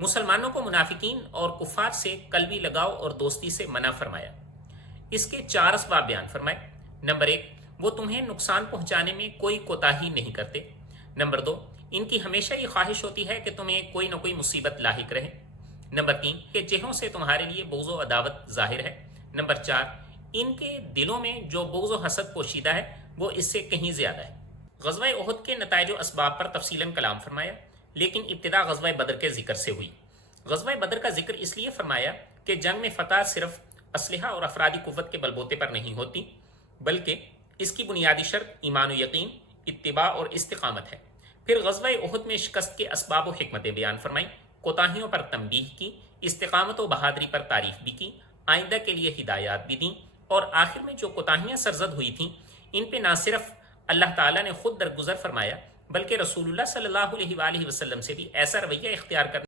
मुसलमानों को मुनाफिकीन और कुफार से कल्बी लगाव और दोस्ती से मना फरमाया। इसके 4 असबाब बयान फरमाए। नंबर 1, वो तुम्हें नुकसान पहुंचाने में कोई कोताही नहीं करते। नंबर 2, इनकी हमेशा ये ख्वाहिश होती है कि तुम्हें कोई ना कोई मुसीबत लाहिक रहे। नंबर 3, के चेहरों से तुम्हारे लिए बुग़्ज़ व अदावत जाहिर है। नंबर 4, इनके दिलों में जो बुग़्ज़ व हसद पोशीदा है वो इससे कहीं ज्यादा है। ग़ज़वा उहद के नताइज व असबाब पर तफसीलन कलाम फरमाया, लेकिन इब्तिदा ग़ज़वा बदर के जिक्र से हुई। ग़ज़वा बदर का जिक्र इसलिए फरमाया कि जंग में फतह सिर्फ असलहा और अफरादी कुव्वत के बलबूते पर नहीं होती, बल्कि इसकी बुनियादी शर्त ईमान व यकीन, इत्तिबा और इस्तिकामत है। फिर ग़ज़वा उहद में शिकस्त के असबाब व हिकमतें बयान फरमाई, कोताहियों पर तंबीह की, इस्तिकामत व बहादरी पर तारीफ भी की, आइंदा के लिए हिदायत भी दी, और आखिर में जो कोताहियाँ सरजद हुई थीं इन पे ना सिर्फ अल्लाह ताला ने खुद दरगुजर फरमाया, बल्कि रसूलुल्लाह सल्लल्लाहु अलैहि वसल्लम से भी ऐसा रवैया इख्तियार करना